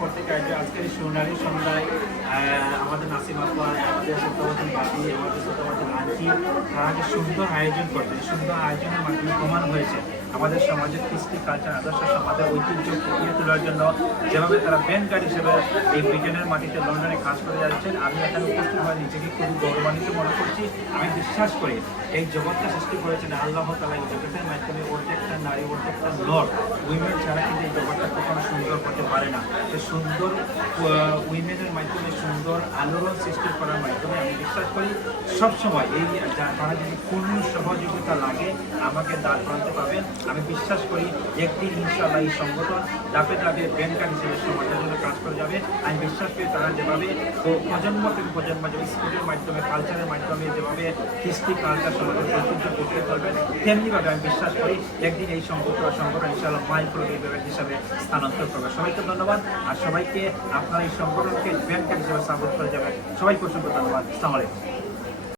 প্রত্যেক আয়োজন আজকের এই সোনালী সন্ধ্যায় আমাদের নাসিম আপা, আমাদের সত্যবতী দাদি, আমাদের সত্যবতী আন্টি, তারা যে সুন্দর আয়োজন করছে, সুন্দর আয়োজনের মাধ্যমে প্রমাণ হয়েছে আমাদের সমাজের কৃষ্টি কালচার আদর্শ সমাজের ঐতিহ্য ফুটিয়ে তোলার জন্য যেভাবে তারা ব্যান্ড গার্ড হিসেবে এই ব্রিটেনের মাটিতে লন্ডনে কাজ করে যাচ্ছেন। আমি এখানে উপস্থিত হয়ে নিজেকে খুবই গৌরবান্বিত মনে করছি। আমি বিশ্বাস করি এই জগৎটা সৃষ্টি করেছেন আল্লাহ তাআলা, এই জগতের মাধ্যমে প্রত্যেকটা নারী, প্রত্যেকটা নর, উইমেন ছাড়া কিন্তু এই জগৎটা কখনো সুন্দর হতে পারে না। সে সুন্দর উইমেনের মাধ্যমে, সুন্দর আলোড়ন সৃষ্টি করার মাধ্যমে আমি বিশ্বাস করি সবসময় এই তারা যদি কোনো সহযোগিতা লাগে আমাকে দাঁড় করাতে পাবেন। আমি বিশ্বাস করি একদিন ইনশাআল্লাহ এই সংগঠন ধাপে ধাপে ব্যান্ড গার্ড হিসেবে সমাজের জন্য কাজ করে যাবে। আমি বিশ্বাস করি তারা যেভাবে প্রজন্ম থেকে প্রজন্ম যেভাবে স্কুলের মাধ্যমে, কালচারের মাধ্যমে যেভাবে কৃষ্টি কালচার সমাজের ঐতিহ্য ফুটিয়ে তুলবেন, তেমনিভাবে আমি বিশ্বাস করি একদিন এই সংগঠন ইনশাআল্লাহ মাইক্রো হিসেবে স্থানান্তর করবে। সবাইকে ধন্যবাদ, আর সবাইকে আপনার এই সংগঠনকে ব্যান্ড গার্ড হিসেবে সাপোর্ট করে যাবেন। সবাইকে অসংখ্য ধন্যবাদ। আসসালামু আলাইকুম।